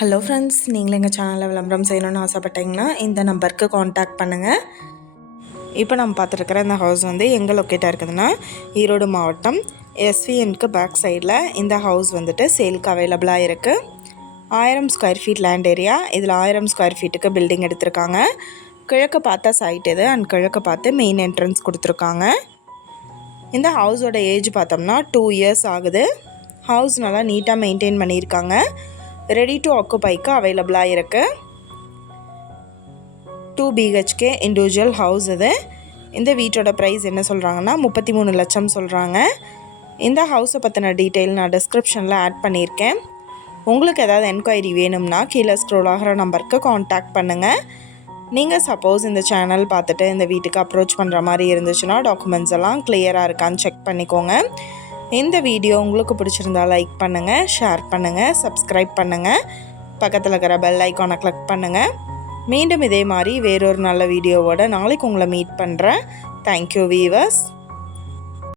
Hello friends, நீங்களும் எங்கள் சேனலில் விளம்பரம் செய்யணும்னு ஆசைப்பட்டீங்கன்னா இந்த நம்பருக்கு காண்டாக்ட் பண்ணுங்கள். இப்போ நம்ம பார்த்துருக்குற இந்த ஹவுஸ் வந்து எங்கே லொக்கேட்டாக இருக்குதுன்னா ஈரோடு மாவட்டம் எஸ்விஎனுக்கு பேக் சைடில் இந்த ஹவுஸ் வந்துட்டு சேலுக்கு அவைலபிளாக இருக்குது. 1000 ஸ்கொயர் ஃபீட் லேண்ட் ஏரியா. இதில் 1000 ஸ்கொயர் ஃபீட்டுக்கு பில்டிங் எடுத்திருக்காங்க. கிழக்கு பார்த்தா சைட் இது அண்ட் கிழக்கு பார்த்து மெயின் என்ட்ரன்ஸ் கொடுத்துருக்காங்க. இந்த ஹவுஸோட ஏஜ் பார்த்தோம்னா 2 இயர்ஸ் ஆகுது. ஹவுஸ் நல்லா நீட்டாக மெயின்டைன் பண்ணியிருக்காங்க. ரெடி டு ஆக்குபைக்கு அவைலபிளாக இருக்குது. 2 BHK இண்டிவிஜுவல் ஹவுஸ் இது. இந்த வீட்டோட ப்ரைஸ் என்ன சொல்கிறாங்கன்னா 33 லட்சம் சொல்கிறாங்க. இந்த ஹவுஸை பற்றின டீட்டெயில் நான் டிஸ்கிரிப்ஷனில் ஆட் பண்ணியிருக்கேன். உங்களுக்கு ஏதாவது என்கொயரி வேணும்னா கீழே ஸ்க்ரோல் ஆகிற நம்பருக்கு காண்டாக்ட் பண்ணுங்கள். நீங்கள் சப்போஸ் இந்த சேனல் பார்த்துட்டு இந்த வீட்டுக்கு அப்ரோச் பண்ணுற மாதிரி இருந்துச்சுன்னா டாக்குமெண்ட்ஸ் எல்லாம் கிளியராக இருக்கான்னு செக் பண்ணிக்கோங்க. இந்த வீடியோ உங்களுக்கு பிடிச்சிருந்தா லைக் பண்ணுங்கள், ஷேர் பண்ணுங்கள், சப்ஸ்கிரைப் பண்ணுங்கள், பக்கத்தில் இருக்கிற பெல் ஐக்கானை கிளிக் பண்ணுங்கள். மீண்டும் இதே மாதிரி வேறொரு நல்ல வீடியோவோட நாளைக்கு உங்களை மீட் பண்ணுறேன். Thank you viewers.